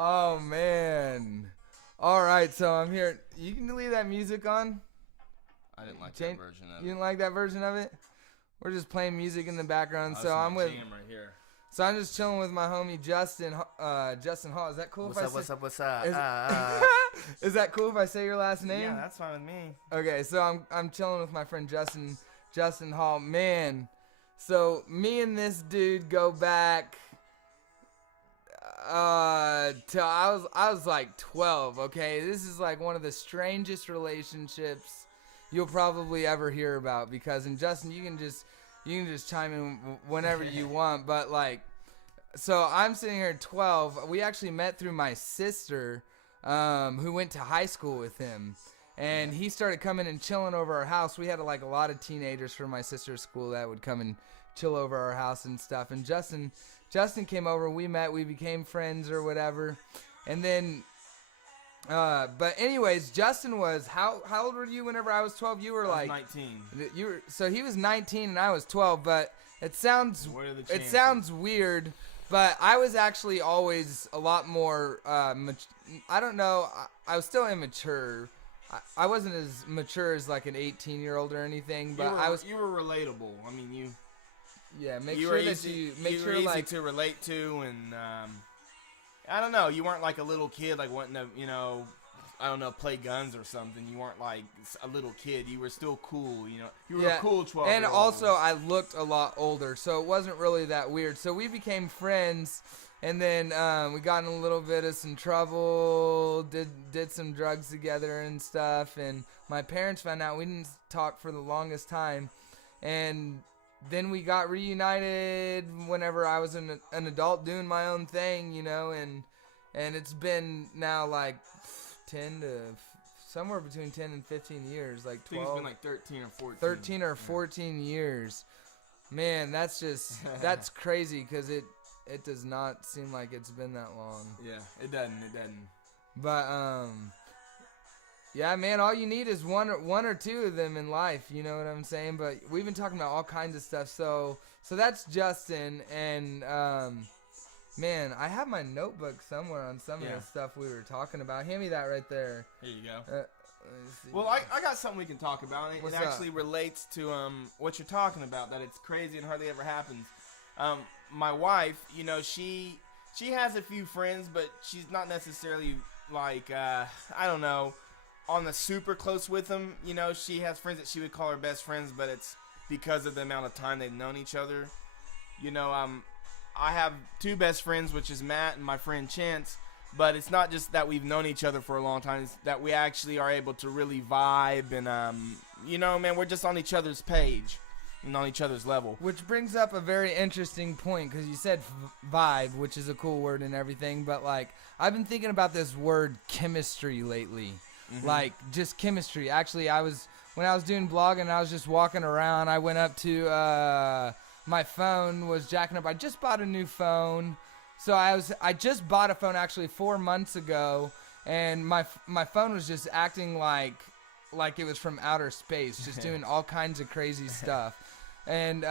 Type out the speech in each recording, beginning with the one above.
Oh man. All right, so I'm here. You can leave that music on. I didn't like that version of it. You didn't like that version of it? We're just playing music in the background. Oh, So I'm with. jam right here. So I'm just chilling with my homie Justin. Justin Hall. Is that cool? What's up? What's up? Is that cool if I say your last name? Yeah, that's fine with me. Okay, so I'm chilling with my friend Justin Hall. Man, so me and this dude go back to I was like 12. Okay, this is like one of the strangest relationships you'll probably ever hear about, because, and Justin, you can just chime in whenever you want, but like, so I'm sitting here at 12. We actually met through my sister, who went to high school with him, and he started coming and chilling over our house. We had like a lot of teenagers from my sister's school that would come and chill over our house and stuff. And Justin came over. We met. We became friends or whatever. And then, but anyways, Justin was how old were you whenever I was 12? You were like 19. So he was 19 and I was 12. But it sounds weird. But I was actually always a lot more, I don't know, I was still immature. I wasn't as mature as like an 18-year-old or anything, but you were relatable. I mean, you were easy to relate to, and I don't know, you weren't like a little kid like wanting to, I don't know, play guns or something. You weren't like a little kid. You were still cool, You were a cool 12-year-old. And also, I looked a lot older, so it wasn't really that weird. So we became friends, and then we got in a little bit of some trouble, did some drugs together and stuff, and my parents found out. We didn't talk for the longest time, and then we got reunited whenever I was an adult doing my own thing, and it's been now like 10 to somewhere between 10 and 15 years, like 12. I think it's been like 13 or 14. 13 or 14 years. Man, that's crazy, because it does not seem like it's been that long. Yeah, it doesn't. But yeah, man, all you need is one or two of them in life, you know what I'm saying? But we've been talking about all kinds of stuff. So that's Justin, and man, I have my notebook somewhere on some of the stuff we were talking about. Hand me that right there. Here you go. Well, I got something we can talk about. It actually relates to what you're talking about, that it's crazy and hardly ever happens. My wife, she has a few friends, but she's not necessarily like, I don't know, on the super close with them. She has friends that she would call her best friends, but it's because of the amount of time they've known each other. I have two best friends, which is Matt and my friend Chance, but it's not just that we've known each other for a long time. It's that we actually are able to really vibe, and man, we're just on each other's page and on each other's level. Which brings up a very interesting point, because you said vibe, which is a cool word and everything, but like, I've been thinking about this word chemistry lately. Mm-hmm. Like, just chemistry. Actually, when I was doing blogging, I was just walking around. I went up to my phone was jacking up. I just bought a new phone. So I just bought a phone actually 4 months ago, and my phone was just acting like it was from outer space, just doing all kinds of crazy stuff. And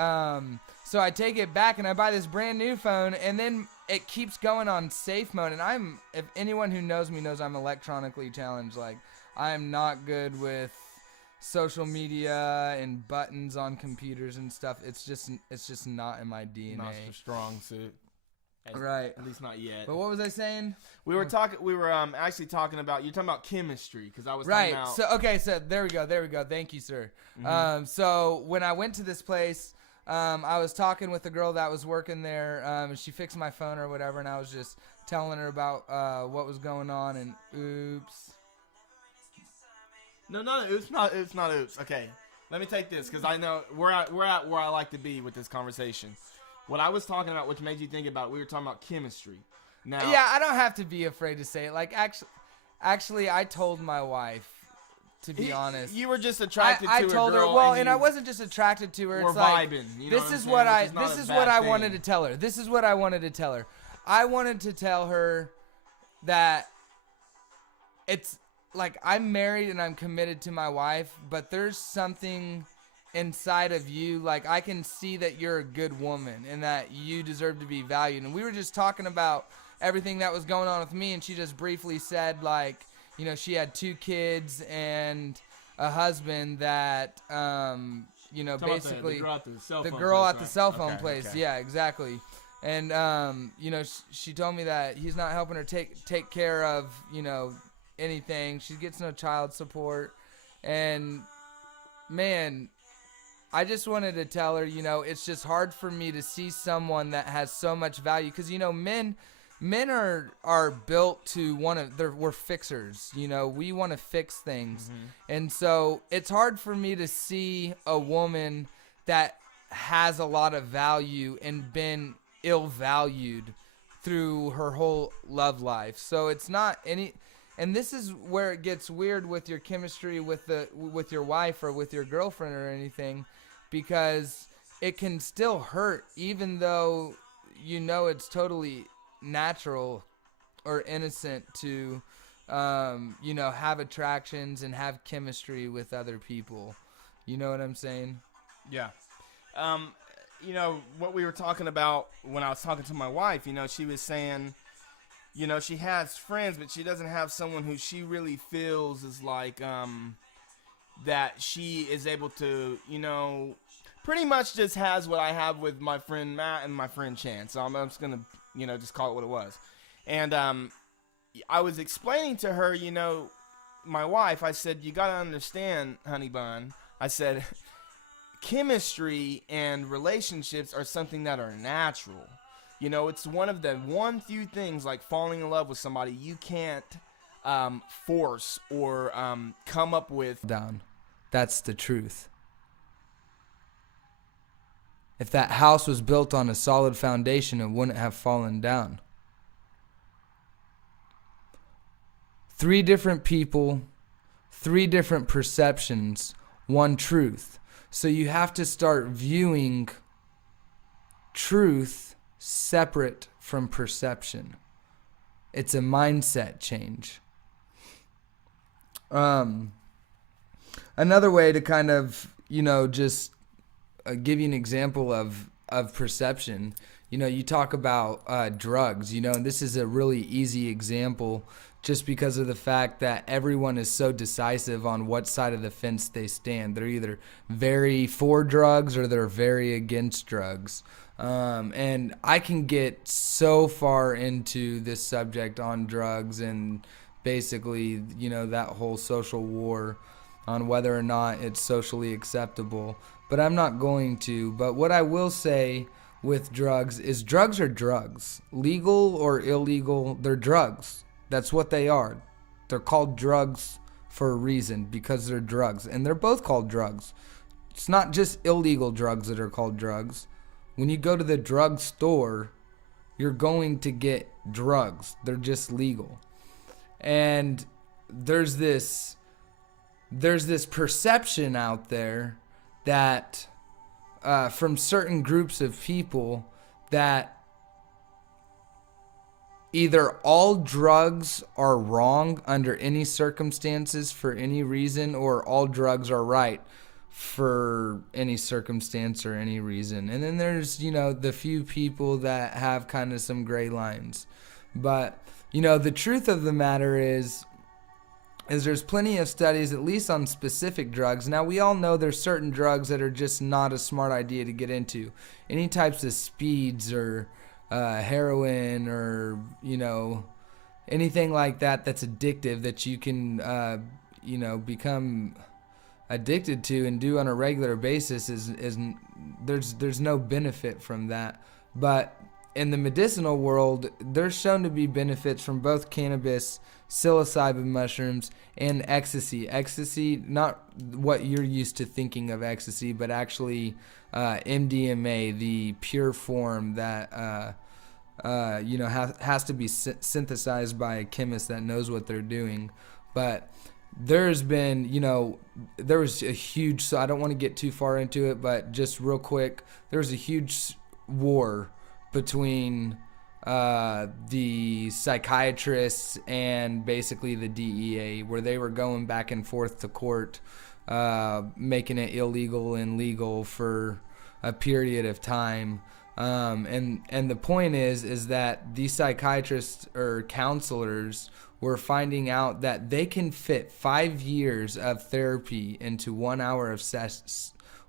so I take it back and I buy this brand new phone, and then it keeps going on safe mode. And if anyone who knows me knows I'm electronically challenged. Like, I am not good with social media and buttons on computers and stuff. It's just not in my DNA. Not your strong suit. Right. At least not yet. But what was I saying? We were actually talking about, you're talking about chemistry, because I was right. talking about. So there we go. Thank you, sir. Mm-hmm. So when I went to this place, I was talking with the girl that was working there, and she fixed my phone or whatever, and I was just telling her about what was going on, and oops. No, it's not oops. Okay, let me take this, because I know we're at where I like to be with this conversation. What I was talking about, which made you think about, we were talking about chemistry. Now, yeah, I don't have to be afraid to say it. Like, actually, I told my wife, to be honest. You were just attracted to a girl. I told her, well, and I wasn't just attracted to her. We're it's like, vibing. This is what I wanted to tell her. I wanted to tell her that it's like, I'm married and I'm committed to my wife, but there's something inside of you, like, I can see that you're a good woman and that you deserve to be valued. And we were just talking about everything that was going on with me, and she just briefly said, like, you know, she had 2 kids and a husband that, you know, basically the girl at the cell phone place. Okay. Yeah, exactly. And, you know, she told me that he's not helping her take care of, you know, anything. She gets no child support. And, man, I just wanted to tell her, you know, it's just hard for me to see someone that has so much value. Because, you know, men are built to we're fixers. You know, we want to fix things. Mm-hmm. And so it's hard for me to see a woman that has a lot of value and been ill-valued through her whole love life. So it's not any, and this is where it gets weird with your chemistry with your wife or with your girlfriend or anything, because it can still hurt even though you know it's totally natural or innocent to you know, have attractions and have chemistry with other people. You know what I'm saying? Yeah. You know, what we were talking about when I was talking to my wife, you know, she was saying, you know, she has friends, but she doesn't have someone who she really feels is like, that she is able to, you know, pretty much just has what I have with my friend Matt and my friend Chance. So I'm just going to, you know, just call it what it was. And I was explaining to her, you know, my wife, I said, you got to understand, honey bun, I said, chemistry and relationships are something that are natural. You know, it's one of the few things, like falling in love with somebody, you can't force or come up with. Down. That's the truth. If that house was built on a solid foundation, it wouldn't have fallen down. 3 different people, 3 different perceptions, 1 truth. So you have to start viewing truth separate from perception. It's a mindset change. Another way to kind of, you know, just give you an example of perception. You know, you talk about drugs, you know, and this is a really easy example just because of the fact that everyone is so decisive on what side of the fence they stand. They're either very for drugs or they're very against drugs. And I can get so far into this subject on drugs and basically, you know, that whole social war on whether or not it's socially acceptable. But I'm not going to. But what I will say with drugs is drugs are drugs. Legal or illegal, they're drugs. That's what they are. They're called drugs for a reason, because they're drugs. And they're both called drugs. It's not just illegal drugs that are called drugs. When you go to the drug store, you're going to get drugs. They're just legal. And there's this perception out there that from certain groups of people that either all drugs are wrong under any circumstances for any reason, or all drugs are right for any circumstance or any reason. And then there's, you know, the few people that have kind of some gray lines. But, you know, the truth of the matter is there's plenty of studies, at least on specific drugs. Now, we all know there's certain drugs that are just not a smart idea to get into. Any types of speeds or heroin or, you know, anything like that that's addictive that you can, you know, become addicted to and do on a regular basis is there's no benefit from that. But in the medicinal world, there's shown to be benefits from both cannabis, psilocybin mushrooms, and ecstasy. Ecstasy, not what you're used to thinking of ecstasy, but actually MDMA, the pure form that you know has to be synthesized by a chemist that knows what they're doing. But there's been, you know, there was a huge, so I don't want to get too far into it, but just real quick, there was a huge war between the psychiatrists and basically the DEA, where they were going back and forth to court, making it illegal and legal for a period of time. And the point is that these psychiatrists or counselors were finding out that they can fit 5 years of therapy into 1 hour of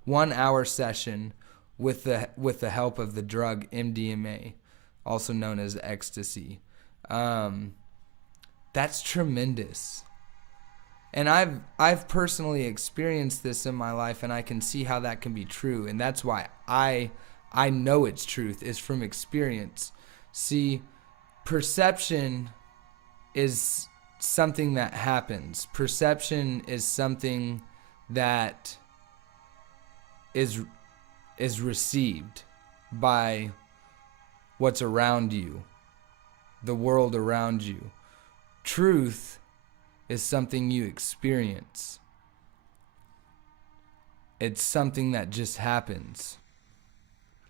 1 hour session with the help of the drug MDMA, also known as ecstasy. That's tremendous. And I've personally experienced this in my life, and I can see how that can be true. And that's why I know it's truth, is from experience. See, perception is something that happens. Perception is something that is received by what's around you, the world around you. Truth is something you experience. It's something that just happens.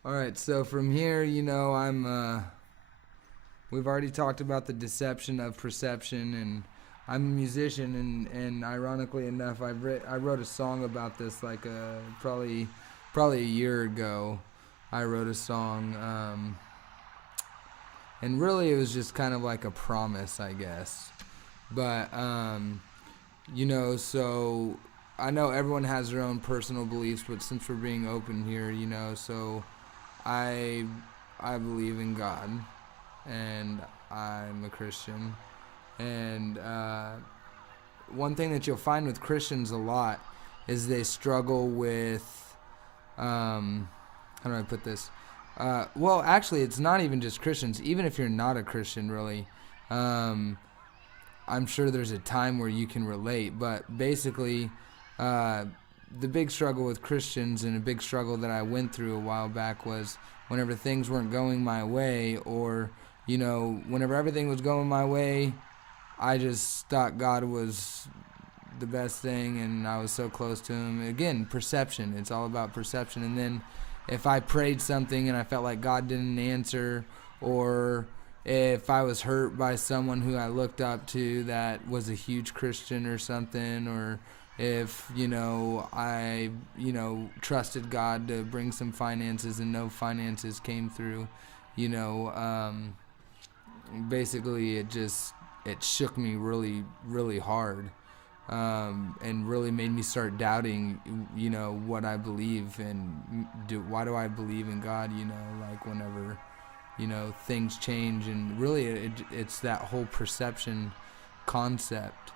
All right, so from here, we've already talked about the deception of perception, and I'm a musician, and ironically enough, I wrote a song about this probably a year ago. I wrote a song, and really it was just kind of like a promise, I guess. But, so I know everyone has their own personal beliefs, but since we're being open here, so I believe in God, and I'm a Christian. And one thing that you'll find with Christians a lot is they struggle with, how do I put this? Well, actually, it's not even just Christians. Even if you're not a Christian, really, I'm sure there's a time where you can relate. But basically, the big struggle with Christians, and a big struggle that I went through a while back, was whenever things weren't going my way, or, whenever everything was going my way, I just thought God was the best thing, and I was so close to him. Again, perception. It's all about perception. And then if I prayed something and I felt like God didn't answer, or if I was hurt by someone who I looked up to that was a huge Christian or something, or if, I, trusted God to bring some finances and no finances came through, basically it shook me really, really hard, and really made me start doubting, what I believe, and why do I believe in God, whenever, things change. And really it's that whole perception concept.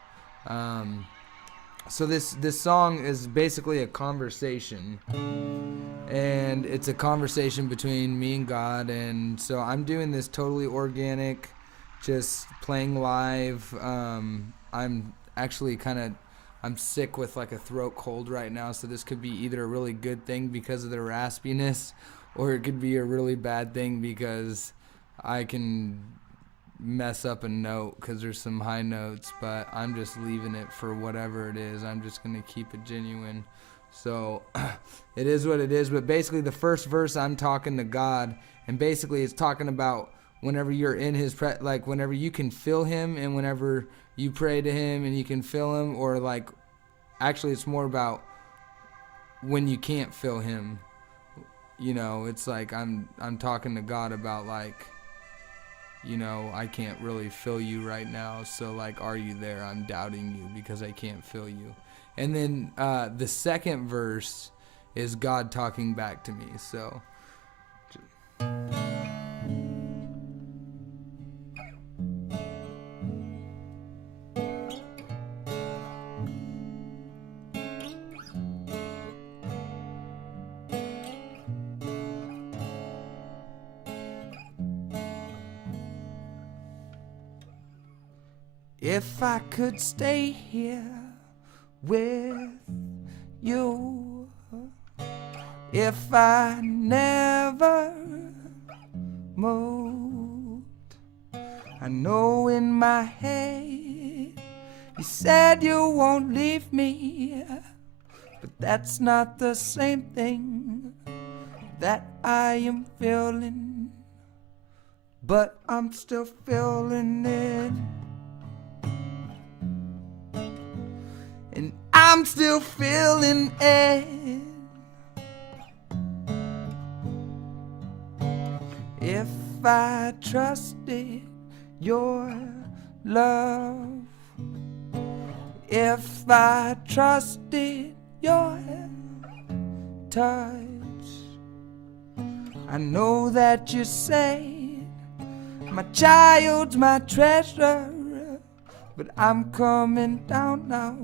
So this song is basically a conversation, and it's a conversation between me and God. And so I'm doing this totally organic, just playing live. I'm actually I'm sick with like a throat cold right now, so this could be either a really good thing because of the raspiness, or it could be a really bad thing because I can mess up a note because there's some high notes. But I'm just leaving it for whatever it is. I'm just going to keep it genuine. So it is what it is. But basically the first verse, I'm talking to God, and basically it's talking about whenever you're in his whenever you can feel him, and whenever you pray to him and you can feel him, or actually it's more about when you can't feel him. It's like I'm talking to God about I can't really feel you right now, so are you there? I'm doubting you because I can't feel you. And then the second verse is God talking back to me. So if I could stay here with you, if I never moved, I know in my head you said you won't leave me, but that's not the same thing that I am feeling, but I'm still feeling it. And I'm still feeling it. I trusted your love, if I trusted your touch, I know that you say my child's my treasure, but I'm coming down now,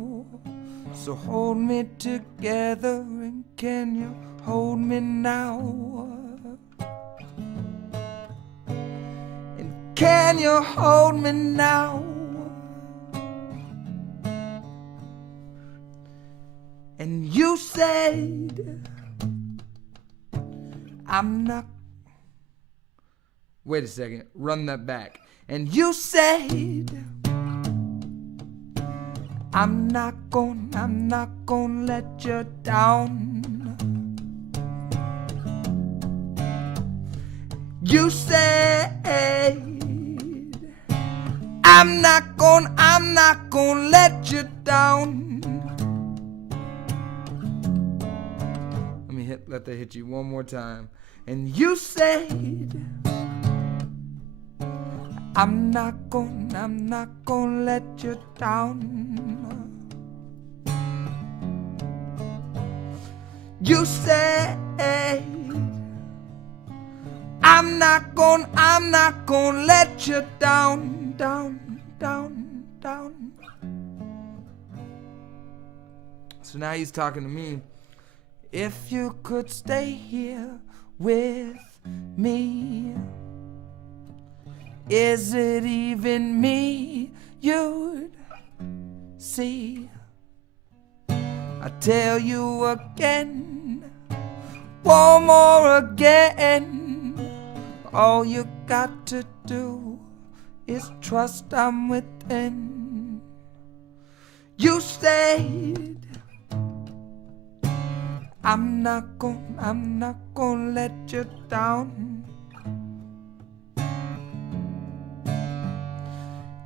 so hold me together, and can you hold me now? And can you hold me now? And you said I'm not. Wait a second, run that back. And you said I'm not gonna let you down. You said I'm not gonna let you down. Let that hit you one more time. And you said I'm not gonna let you down. You said I'm not gonna let you down, down, down, down. So now he's talking to me. If you could stay here with me, is it even me you'd see? I tell you again, one more again, all you got to do is trust I'm within. You stayed. I'm not gonna let you down.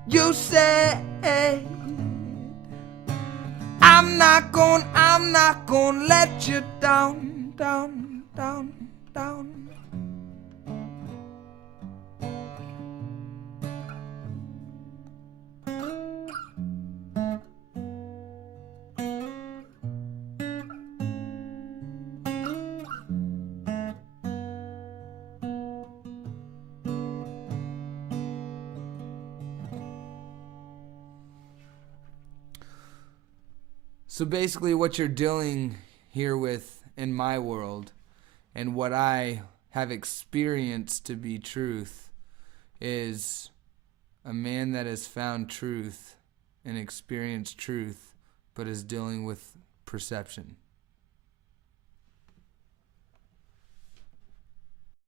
You said I'm not gonna let you down, down, down, down. So basically what you're dealing here with in my world and what I have experienced to be truth is a man that has found truth and experienced truth but is dealing with perception.